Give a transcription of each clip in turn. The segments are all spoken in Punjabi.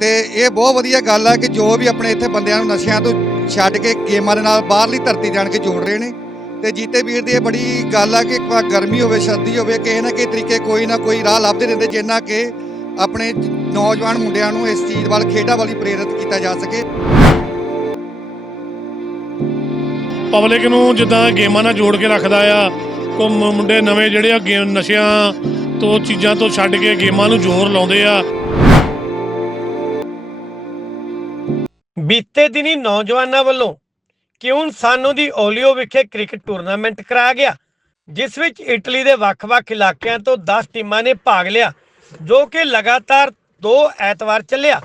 ਤੇ ਇਹ ਬਹੁਤ ਵਧੀਆ ਗੱਲ ਆ ਕਿ ਜੋ ਵੀ ਆਪਣੇ ਇੱਥੇ ਬੰਦਿਆਂ ਨੂੰ ਨਸ਼ਿਆਂ ਤੋਂ ਛੱਡ ਕੇ ਗੇਮਾਂ ਦੇ ਨਾਲ ਬਾਹਰਲੀ ਧਰਤੀ ਜਾਣ ਕੇ ਜੋੜ ਰਹੇ ਨੇ। ਤੇ ਜੀਤੇ ਵੀਰ ਦੀ ਇਹ ਬੜੀ ਗੱਲ ਆ ਕਿ ਭਾਵੇਂ ਗਰਮੀ ਹੋਵੇ, ਸਰਦੀ ਹੋਵੇ, ਕਿਸੇ ਨਾ ਕਿਸੇ ਤਰੀਕੇ ਕੋਈ ਨਾ ਕੋਈ ਰਾਹ ਲੱਭਦੇ ਰਹਿੰਦੇ ਜਿੰਨਾ ਕਿ ਆਪਣੇ ਨੌਜਵਾਨ ਮੁੰਡਿਆਂ ਨੂੰ ਇਸ ਚੀਜ਼ ਵੱਲ, ਖੇਡਾਂ ਵੱਲ ਪ੍ਰੇਰਿਤ ਕੀਤਾ ਜਾ ਸਕੇ। ਪਬਲਿਕ ਨੂੰ ਜਿੱਦਾਂ ਗੇਮਾਂ ਨਾਲ ਜੋੜ ਕੇ ਰੱਖਦਾ ਆ, ਕੋ ਮੁੰਡੇ ਨਵੇਂ ਜਿਹੜੇ ਆ ਗੇਮ ਨਸ਼ਿਆਂ ਤੋਂ, ਚੀਜ਼ਾਂ ਤੋਂ ਛੱਡ ਕੇ ਗੇਮਾਂ ਨੂੰ ਜ਼ੋਰ ਲਾਉਂਦੇ ਆ। ਬੀਤੇ ਦਿਨੀ ਨੌਜਵਾਨਾਂ ਵੱਲੋਂ ਕਿਉਂ ਸਾਨੋ ਦੀ ਓਲੀਓ ਵਿਖੇ ਕ੍ਰਿਕਟ ਟੂਰਨਾਮੈਂਟ ਕਰਾਇਆ ਗਿਆ, ਜਿਸ ਵਿੱਚ ਇਟਲੀ ਦੇ ਵੱਖ-ਵੱਖ ਇਲਾਕਿਆਂ ਤੋਂ 10 ਟੀਮਾਂ ਨੇ ਭਾਗ ਲਿਆ, ਜੋ ਕਿ ਲਗਾਤਾਰ 2 ਐਤਵਾਰ ਚੱਲਿਆ,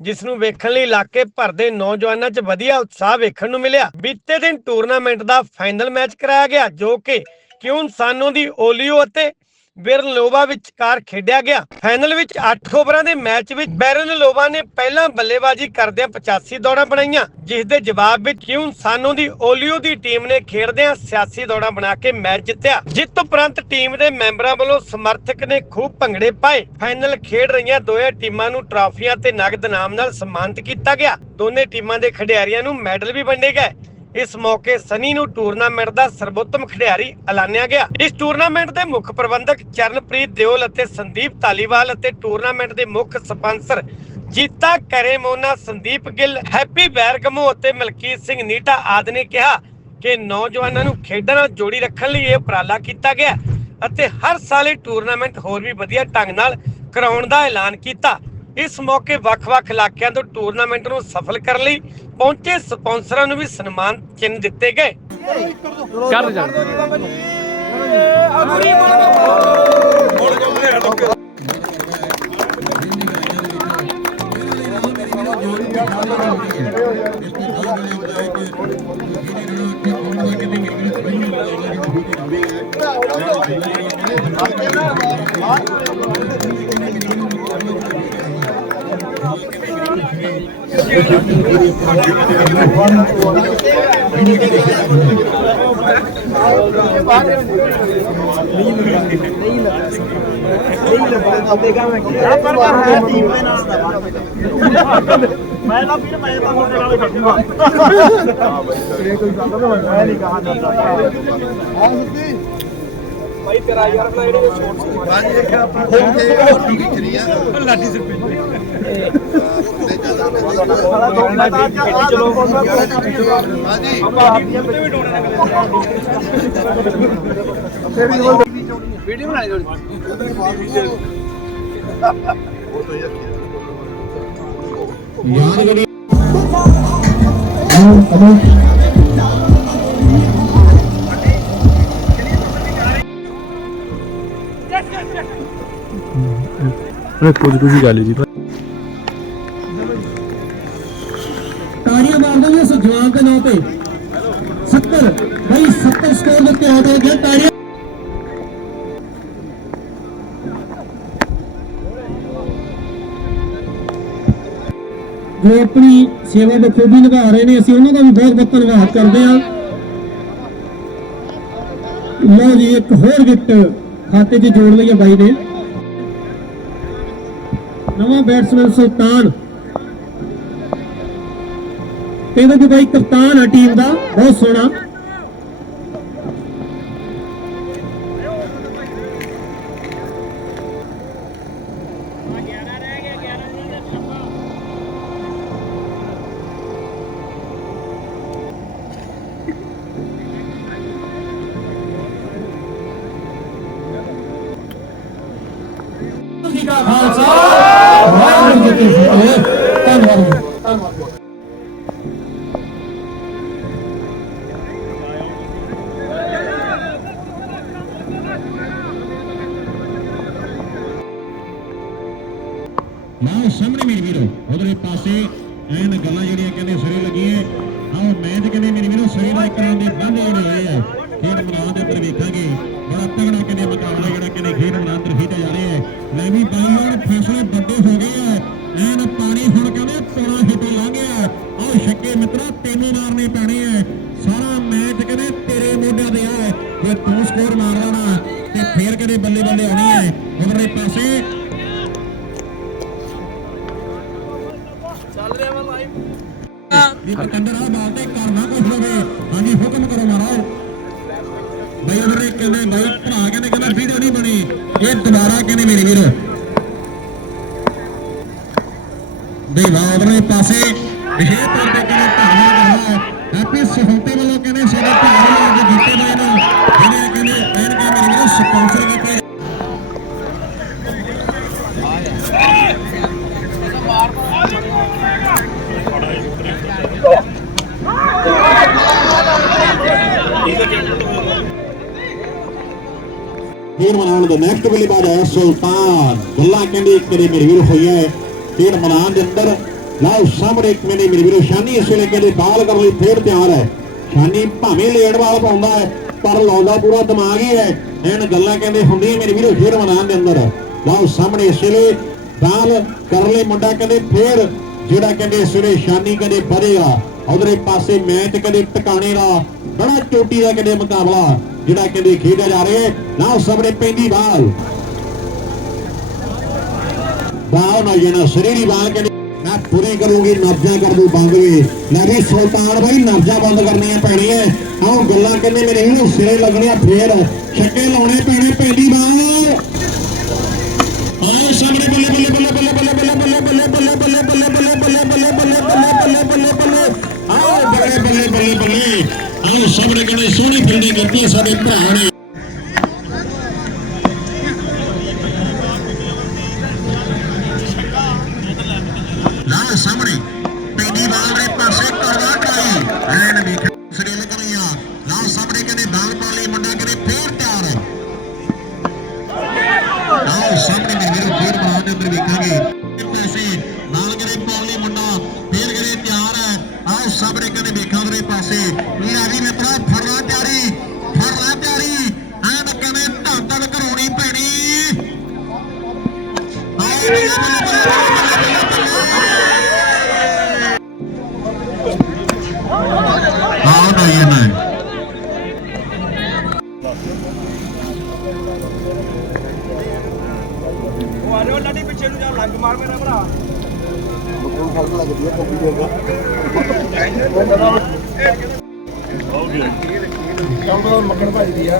ਜਿਸ ਨੂੰ ਵੇਖਣ ਲਈ ਇਲਾਕੇ ਭਰ ਦੇ ਨੌਜਵਾਨਾਂ 'ਚ ਵਧੀਆ ਉਤਸ਼ਾਹ ਵੇਖਣ ਨੂੰ ਮਿਲਿਆ। ਬੀਤੇ ਦਿਨ ਟੂਰਨਾਮੈਂਟ ਦਾ ਫਾਈਨਲ ਮੈਚ ਕਰਾਇਆ ਗਿਆ, ਜੋ ਕਿ ਕਿਉਂ ਸਾਨੋ ਦੀ ਓਲੀਓ ਅਤੇ ਬੈਰਨਲੋਵਾ ਵਿਚਕਾਰ ਖੇਡਿਆ ਗਿਆ। ਫਾਈਨਲ ਵਿੱਚ 8 ਓਵਰਾਂ ਦੇ ਮੈਚ ਵਿੱਚ ਬੈਰਨਲੋਵਾ ਨੇ ਪਹਿਲਾਂ ਬੱਲੇਬਾਜ਼ੀ ਕਰਦਿਆਂ 85 ਦੌੜਾਂ ਬਣਾਈਆਂ ਜਿਸ ਦੇ ਜਵਾਬ ਵਿੱਚ ਕਿਉਂ ਸਾਨੋ ਦੀ ਓਲੀਓ ਦੀ ਟੀਮ ਨੇ ਖੇਡਦਿਆਂ 86 ਦੌੜਾਂ ਬਣਾ ਕੇ ਮੈਚ ਜਿੱਤਿਆ। ਜਿੱਤ ਉਪਰੰਤ ਟੀਮ ਦੇ ਮੈਂਬਰਾਂ ਵੱਲੋਂ ਸਮਰਥਕ ਨੇ ਖੂਬ ਭੰਗੜੇ ਪਾਏ। ਫਾਈਨਲ ਖੇਡ ਰਹੀਆਂ ਦੋਵੇਂ ਟੀਮਾਂ ਨੂੰ ਟਰਾਫੀਆਂ ਤੇ ਨਗਦ ਨਾਮ ਨਾਲ ਸਨਮਾਨਿਤ ਕੀਤਾ ਗਿਆ। ਦੋਨੇ ਟੀਮਾਂ ਦੇ ਖਿਡਾਰੀਆਂ ਨੂੰ ਮੈਡਲ ਵੀ ਵੰਡੇ ਗਏ। ਇਸ ਮੌਕੇ ਸਨੀ ਨੂੰ ਟੂਰਨਾਮੈਂਟ ਦਾ ਸਰਵੋਤਮ ਖਿਡਾਰੀ ਐਲਾਨਿਆ ਗਿਆ। ਇਸ ਟੂਰਨਾਮੈਂਟ ਦੇ ਮੁੱਖ ਪ੍ਰਬੰਧਕ ਚਰਨਪ੍ਰੀਤ ਦਿਓਲ ਅਤੇ ਸੰਦੀਪ ਧਾਲੀਵਾਲ ਅਤੇ ਟੂਰਨਾਮੈਂਟ ਦੇ ਮੁੱਖ sponsor Jeeta Cremona, Sandeep Gill, Happy Bergamo ਅਤੇ ਮਲਕੀਤ ਸਿੰਘ ਨੀਟਾ ਆਦਿ ਨੇ ਕਿਹਾ ਕਿ ਨੌਜਵਾਨਾਂ ਨੂੰ ਖੇਡਾਂ ਨਾਲ ਜੋੜੀ ਰੱਖਣ ਲਈ ਇਹ ਉਪਰਾਲਾ ਕੀਤਾ ਗਿਆ ਅਤੇ ਹਰ ਸਾਲ ਇਹ ਟੂਰਨਾਮੈਂਟ ਹੋਰ ਵੀ ਵਧੀਆ ਢੰਗ ਨਾਲ ਕਰਾਉਣ ਦਾ ਐਲਾਨ ਕੀਤਾ। ਇਸ ਮੌਕੇ ਵੱਖ-ਵੱਖ ਇਲਾਕਿਆਂ ਤੋਂ ਟੂਰਨਾਮੈਂਟ ਨੂੰ ਸਫਲ ਕਰਨ ਲਈ ਪਹੁੰਚੇ ਸਪਾਂਸਰਾਂ ਨੂੰ ਵੀ ਸਨਮਾਨ ਚਿੰਨ੍ਹ ਦਿੱਤੇ ਗਏ। ਮੈਂ ਤਾਂ ਵੀਰ ਮੈਂ ਤਾਂ ਤੁਹਾਡੇ ਨਾਲ ਹੀ ਬੈਠੂਗਾ ਇਹ ਕੋਈ ਗੱਲ ਨਾ ਮੈਂ ਨਹੀਂ ਕਹਾ ਜਾਂਦਾ ਹਾਂ ਸੁੱਤੀ ਭਾਈ ਤੇਰਾ ਯਾਰ ਨਾ ਜਿਹੜੇ ਛੋਟ ਸੀ ਬਾਜੀ ਦੇਖਿਆ ਆਪਾਂ ਆ। ਲਾਡੀ ਸੇ ਸਾਲਾ ਦੋ ਮਿੰਟ ਆ ਜਾ ਚਲੋ ਹਾਂਜੀ ਵੀਡੀਓ ਬਣਾਈ ਥੋੜੀ ਤਾੜੀਆਂ ਮਾਰ ਨੇ ਇਸ ਜਵਾਨ ਦੇ ਨਾਂ ਤੇ। 70 ਬਈ 70 ਸਕੋਰ ਦੇ ਉੱਤੇ ਆਊਟ ਗਿਆ ਤਾੜੀਆਂ। ਜੋ ਆਪਣੀ ਸੇਵਾ ਬਖੂਬੀ ਨਿਭਾ ਰਹੇ ਨੇ, ਅਸੀਂ ਉਹਨਾਂ ਦਾ ਵੀ ਬਹੁਤ ਬਹੁਤ ਧੰਨਵਾਦ ਕਰਦੇ ਹਾਂ। ਲਓ ਜੀ, ਇੱਕ ਹੋਰ ਗਿਫਟ ਖਾਤੇ 'ਚ ਜੋੜ ਲਈਏ ਬਾਈ ਨੇ। ਨਵਾਂ ਬੈਟਸਮੈਨ ਸੁਲਤਾਨ। ਇਹਦਾ ਕਿ ਬਾਈ ਕਪਤਾਨ ਆ ਟੀਮ ਦਾ ਬਹੁਤ ਸੋਹਣਾ। ਵੀਰੋ ਸਿਰੇ ਦਾ ਦੇ ਬੰਦ ਹੋਏ ਆ। ਖੇਡ ਮੈਦਾਨ ਦੇ ਉੱਪਰ ਵੇਖਾਂਗੇ। ਬੜਾ ਤਗੜਾ ਕਹਿੰਦੇ ਮੁਕਾਬਲਾ ਜਿਹੜਾ ਕਹਿੰਦੇ ਖੇਡ ਮੈਦਾਨ ਤੇ ਖੇਡਿਆ ਜਾ ਰਿਹਾ ਹੈ। ਲੈ ਵੀ ਬਾਈ ਹੁਣ ਫੈਸਲੇ ਵੱਡੇ ਹੋ ਗਏ ਆ। ਐਨ ਪਾਣੀ ਹੁਣ ਕਹਿੰਦੇ ਪੌਣਾ ਹਿੱਟੇ ਲੰਘ ਗਿਆ ਆਓ ਛੱਕੇ ਮਿੱਤਰਾ ਤੈਨੂੰ ਮਾਰਨੇ ਪੈਣੇ ਆ। ਸਾਰਾ ਮੈਚ ਕਹਿੰਦੇ ਤੇਰੇ ਮੋਢਿਆਂ ਤੇ ਆ। ਜੇ ਤੂੰ ਸਕੋਰ ਮਾਰ ਲੈਣਾ ਤੇ ਫੇਰ ਕਹਿੰਦੇ ਬੱਲੇ ਬੱਲੇ ਹੋਣੀ ਹੈ ਉਧਰਲੇ ਪਾਸੇ ਇਹ ਪਤੰਦਰ ਆ ਬਾਲ ਤੇ ਕਰਨਾ ਕੁਛ ਹੋਵੇ। ਹਾਂਜੀ ਹੁਕਮ ਕਰੋ ਮਹਾਰਾਜ। ਬਈ ਉਹਨੇ ਕਹਿੰਦੇ, ਬਈ ਭਰਾ ਕਹਿੰਦੇ, ਕਹਿੰਦਾ ਵੀਡੀਓ ਨਹੀਂ ਬਣੀ, ਇਹ ਦੁਬਾਰਾ ਕਹਿੰਦੇ ਮੇਰੇ ਵੀਰੋ। ਬਈ ਵਾਹ ਪਾਸੇ ਵਿਸ਼ੇਸ਼ ਤੌਰ ਤੇ ਕਹਿੰਦੇ ਧੰਨਵਾਦ ਹੈ। ਹੈਪੀ ਸਹੂਲਤੇ ਵੱਲੋਂ ਕਹਿੰਦੇ, ਸਾਡੇ ਭਰਾ ਨੂੰ ਅੱਜ ਜਿੱਤੇ ਹੋਏ ਨੇ। ਜਿਹੜੇ ਕਹਿੰਦੇ ਐਨ ਕੇ ਮੇਰੇ ਵੀਰ, ਸਪਾਂਸਰ ਕੀਤੇ ਫਿਰ ਮਨਾਉਣ ਦਾ ਨੈਕਸਟ ਬੱਲੇਬਾਜ਼ ਹੈ ਸੁਲਤਾਨ। ਗੱਲਾਂ ਕਹਿੰਦੇ, ਇੱਕ ਕਦੇ ਮੇਰੇ ਸਾਹਮਣੇ ਇੱਕ ਮੇਰੇ ਮੇਰੇ ਵੀਰੋ ਸ਼ਾਨੀ ਇਸ ਵੇਲੇ ਕਹਿੰਦੇ, ਬਾਲ ਕਰਨ ਲਈ ਫੇਰ ਤਿਆਰ ਹੈ। ਸ਼ਾਨੀ ਭਾਵੇਂ ਲੇਟ ਬਾਲ ਪਾਉਂਦਾ ਹੈ, ਪਰ ਲਾਉਂਦਾ ਪੂਰਾ ਦਿਮਾਗ ਹੀ ਹੈ। ਐਨ ਗੱਲਾਂ ਕਹਿੰਦੇ ਹੁੰਦੀਆਂ, ਮੇਰੇ ਵੀਰੋ, ਫੇਰ ਮੈਦਾਨ ਦੇ ਅੰਦਰ। ਲਓ, ਸਾਹਮਣੇ ਇਸ ਵੇਲੇ ਬਾਲ ਕਰਨ ਲਈ ਮੁੰਡਾ ਕਹਿੰਦੇ, ਫੇਰ। ਜਿਹੜਾ ਕਹਿੰਦੇ ਇਸ ਵੇਲੇ ਸ਼ਾਨੀ ਕਹਿੰਦੇ, ਵਧੇਗਾ। ਉਧਰੇ ਪਾਸੇ ਮੈਚ ਕਹਿੰਦੇ ਟਿਕਾਣੇ ਦਾ ਬੜਾ ਚੋਟੀ ਦਾ ਕਹਿੰਦੇ ਮੁਕਾਬਲਾ ਜਿਹੜਾ ਕਹਿੰਦੇ ਖੇਡਿਆ ਜਾ ਰਿਹਾ ਹੈ ਨਾ ਸਾਹਮਣੇ ਪੈਂਦੀ ਬਾਲ ਬਾਲ ਨਾ ਜਣਾ ਸਰੀਰੀ ਬਾਲ ਕਹਿੰਦੇ ਮੈਂ ਪੂਰੀ ਕਰੂੰਗੀ ਨਬਜ਼ਾਂ ਕਰ ਦੂ ਬੰਦ ਵੇ ਮੈਂ ਵੀ ਸੁਲਤਾਨ ਭਾਈ ਨਬਜ਼ਾਂ ਬੰਦ ਕਰਨੀਆਂ ਪੈਣੀਆਂ ਆਹ ਗੱਲਾਂ ਕਹਿੰਦੇ ਮੇਰੇ ਇਹਨੂੰ ਸਿਰੇ ਲੱਗਣੀਆਂ ਫੇਰ ਛੱਕੇ ਲਾਉਣੇ ਪੈਣੇ ਪੈਂਦੀ ਬਾਲ ਆਏ ਸਾਹਮਣੇ ਬੱਲੇ ਬੱਲੇ ਬੱਲੇ ਬੱਲੇ ਸਭ ਨੇ ਕਹਿੰਦੇ ਸੋਹਣੀ ਫੀਲਡਿੰਗ ਕੀਤੀ ਸਾਡੇ ਭਰਾ ਨੇ ਮੱਕੜ ਭਾਈ ਦੀ ਆ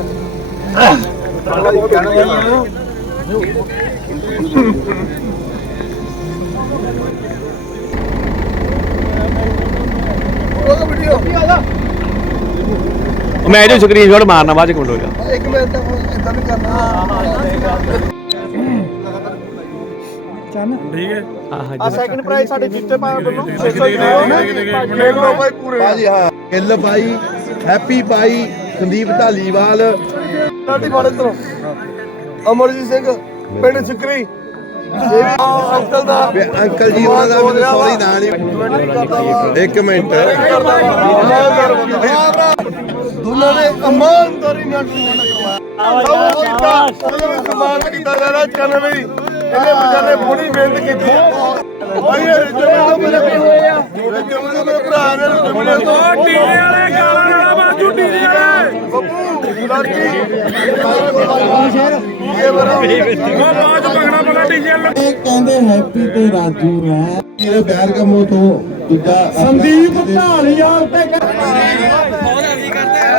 ਉਹਦਾ ਵੀਡੀਓ ਕੀ ਆਦਾ ਮੈਂ ਇਹਦੇ ਸਕਰੀਨਸ਼ਾਟ ਮਾਰਨਾ ਬਾਅਦ ਚ ਕੰਟਰੋਲ ਕਰ ਇੱਕ ਮਿੰਟ ਤਾਂ ਇਦਾਂ ਨਹੀਂ ਕਰਨਾ। ਚੰਨ। ਠੀਕ ਹੈ। ਆ ਸੈਕਿੰਡ ਪ੍ਰਾਈਜ਼ ਸਾਡੇ ਜਿੱਤੇ ਪਾ ਵੱਲੋਂ। 600 ਦੇਖ ਲਓ ਭਾਈ ਪੂਰੇ। ਭਾਜੀ ਹਾਂ। ਗਿੱਲ ਬਾਈ ਹੈਪੀ ਬਾਈ ਸੰਦੀਪ ਢਾਲੀਵਾਲ। ਲਾਡੀ ਫੜ ਇਧਰੋਂ ਅਮਰਜੀਤ ਸਿੰਘ ਪਿੰਡ ਸਿਕਰੀ। ਇਹ ਵੀ ਅੰਕਲ ਦਾ। ਵੀ ਅੰਕਲ ਜੀ ਉਹਨਾਂ ਦਾ ਮੈਨੂੰ ਸੌਰੀ ਨਾਂ ਨਹੀਂ ਇੱਕ ਮਿੰਟ। ਦੋਨਾਂ ਨੇ ਇਮਾਨਦਾਰੀ ਨਾਲ ਟੂਰਨਾਮੈਂਟ ਕਰਵਾਇਆ। ਸ਼ਾਬਾਸ਼ ਸਮਾਨ ਕੀਤਾ ਜਾ ਰਿਹਾ 94 ਇਹਨੇ ਵਿਚਾਰੇ ਬੁੜੀ ਮਿਹਨਤ ਕੀਤੀ। ਭਾਈ ਇਹ ਰਿਜਮੈਂਟ ਤੋਂ ਮੇਰੇ ਕੀ ਹੋਏ ਆ ਰਿਜਮੈਂਟ ਤੋਂ ਭਰਾ ਨੇ ਰਿਜਮੈਂਟ ਤੋਂ ਉਹ ਟੀਲੇ ਵਾਲੇ ਗਾਲਾਂ ਵਾਲਾ ਬਾਜੂ ਟੀਲੇ ਵਾਲੇ। ਬੱਬੂ ਲੜਕੀ। ਇਹ ਬਰਾ ਉਹ ਬਾਜੂ ਪਕੜਾ ਪਕੜਾ ਟੀਲੇ ਇਹ ਕਹਿੰਦੇ ਹੈਪੀ ਤੇ ਰਾਜੂ ਹੈ। ਇਹ ਬੈਰ ਕਮੋ ਤੋਂ ਦੂਜਾ ਸੰਦੀਪ ਢਾਲੀਆ ਉੱਤੇ ਹੋਰ ਅਰਜੀ ਕਰਦੇ ਆ।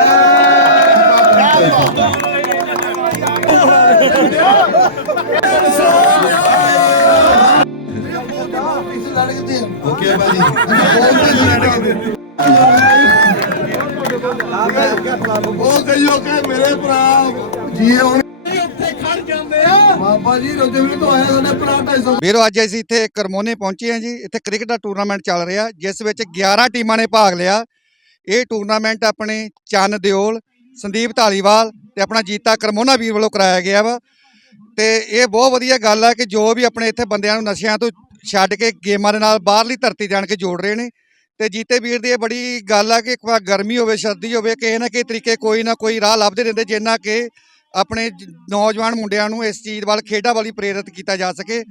ਓਕੇ ਭਾਜੀ ਉਹ ਕਈਓ ਕਿ ਮੇਰੇ ਭਰਾ ਜੀ ਹੁਣ ਉੱਥੇ ਖੜ ਜਾਂਦੇ ਆ ਬਾਬਾ ਜੀ ਰਜਵੀ ਤੋਂ ਆਏ ਸਾਡੇ ਭਰਾ 250 ਵੀਰੋ, ਅੱਜ ਅਸੀਂ ਇੱਥੇ ਕਰਮੋਨੇ ਪਹੁੰਚੇ ਹਾਂ ਜੀ। ਇੱਥੇ ਕ੍ਰਿਕਟ ਦਾ ਟੂਰਨਾਮੈਂਟ ਚੱਲ ਰਿਹਾ। ਜਿਸ ਵਿੱਚ 11 ਟੀਮਾਂ ਨੇ ਭਾਗ ਲਿਆ। ਇਹ ਟੂਰਨਾਮੈਂਟ ਆਪਣੇ ਚੰਨ ਦਿਓਲ, ਸੰਦੀਪ ਢਾਲੀਵਾਲ ਤੇ ਆਪਣਾ ਜੀਤਾ ਕਰਮੋਨਾ ਵੀਰ ਵੱਲੋਂ ਕਰਾਇਆ ਗਿਆ ਵਾ। ਤੇ ਇਹ ਬਹੁਤ ਵਧੀਆ ਗੱਲ ਆ ਕਿ ਜੋ ਵੀ ਆਪਣੇ ਇੱਥੇ ਬੰਦਿਆਂ ਨੂੰ ਨਸ਼ਿਆਂ ਤੋਂ ਛੱਡ ਕੇ ਗੇਮਾਂ ਦੇ ਨਾਲ ਬਾਹਰਲੀ ਧਰਤੀ ਜਾਣ ਕੇ ਜੋੜ ਰਹੇ ਨੇ। ਤੇ ਜੀਤੇ ਵੀਰ ਦੀ ਇਹ ਬੜੀ ਗੱਲ ਆ ਕਿ ਇੱਕ ਵਾਰ ਗਰਮੀ ਹੋਵੇ, ਸਰਦੀ ਹੋਵੇ, ਕਿਸੇ ਨਾ ਕਿਸੇ ਤਰੀਕੇ ਕੋਈ ਨਾ ਕੋਈ ਰਾਹ ਲੱਭਦੇ ਰਹਿੰਦੇ ਜਿੰਨਾ ਕਿ ਆਪਣੇ ਨੌਜਵਾਨ ਮੁੰਡਿਆਂ ਨੂੰ ਇਸ ਚੀਜ਼ ਵੱਲ, ਖੇਡਾਂ ਵਾਲੀ ਪ੍ਰੇਰਿਤ ਕੀਤਾ ਜਾ ਸਕੇ।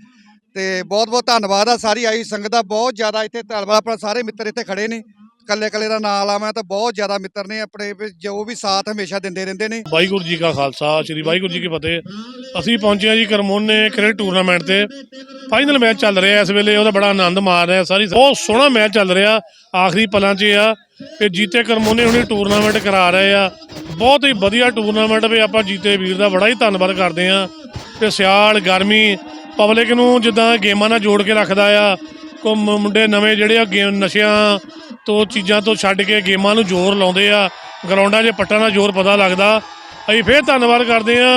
ਤੇ ਬਹੁਤ ਬਹੁਤ ਧੰਨਵਾਦ ਆ, ਸਾਰੀ ਆਈ ਸੰਗਤ ਦਾ ਬਹੁਤ ਜ਼ਿਆਦਾ ਇੱਥੇ ਧੰਨਵਾਦ, ਆਪਣਾ ਸਾਰੇ ਮਿੱਤਰ ਇੱਥੇ ਖੜੇ ਨੇ। ਕੱਲੇ ਕੱਲੇ ਦਾ ਨਾਂ ਲਾਵਾਂ ਤਾਂ ਬਹੁਤ ਜ਼ਿਆਦਾ ਮਿੱਤਰ ਨੇ ਆਪਣੇ ਜੋ ਵੀ ਸਾਥ ਹਮੇਸ਼ਾ ਦਿੰਦੇ ਰਹਿੰਦੇ ਨੇ। ਵਾਹਿਗੁਰੂ ਜੀ ਕਾ ਖਾਲਸਾ, ਸ੍ਰੀ ਵਾਹਿਗੁਰੂ ਜੀ ਕੀ ਫਤਿਹ। ਅਸੀਂ ਪਹੁੰਚੇ ਹਾਂ ਜੀ ਕਰਮੋਨੇ ਕ੍ਰਿਕਟ ਟੂਰਨਾਮੈਂਟ ਤੇ। ਫਾਈਨਲ ਮੈਚ ਚੱਲ ਰਿਹਾ ਇਸ ਵੇਲੇ, ਉਹਦਾ ਬੜਾ ਆਨੰਦ ਮਾਰ ਰਿਹਾ ਸਾਰੀ ਬਹੁਤ ਸੋਹਣਾ ਮੈਚ ਚੱਲ ਰਿਹਾ। ਆਖਰੀ ਪਲਾਂ 'ਚ ਆ ਤੇ ਜੀਤੇ ਕਰਮੋਨੇ ਹੁਣੇ ਟੂਰਨਾਮੈਂਟ ਕਰਾ ਰਹੇ ਆ। ਬਹੁਤ ਹੀ ਵਧੀਆ ਟੂਰਨਾਮੈਂਟ ਵੀ ਆਪਾਂ ਜੀਤੇ ਵੀਰ ਦਾ ਬੜਾ ਹੀ ਧੰਨਵਾਦ ਕਰਦੇ ਆ ਤੇ ਸਿਆਲ, ਗਰਮੀ ਪਬਲਿਕ ਨੂੰ ਜਿੱਦਾਂ ਗੇਮਾਂ ਨਾਲ ਜੋੜ ਕੇ ਰੱਖਦਾ ਆ। ਕੋ ਮੁੰਡੇ ਨਵੇਂ ਜਿਹੜੇ ਆ ਗੇ- ਨਸ਼ਿਆਂ ਤੋਂ ਚੀਜ਼ਾਂ ਤੋਂ ਛੱਡ ਕੇ ਗੇਮਾਂ ਨੂੰ ਜ਼ੋਰ ਲਾਉਂਦੇ ਆ। ਗਰਾਊਂਡਾਂ 'ਚ ਪੱਟਾਂ ਦਾ ਜ਼ੋਰ ਪਤਾ ਲੱਗਦਾ। ਅਸੀਂ ਫੇਰ ਧੰਨਵਾਦ ਕਰਦੇ ਆ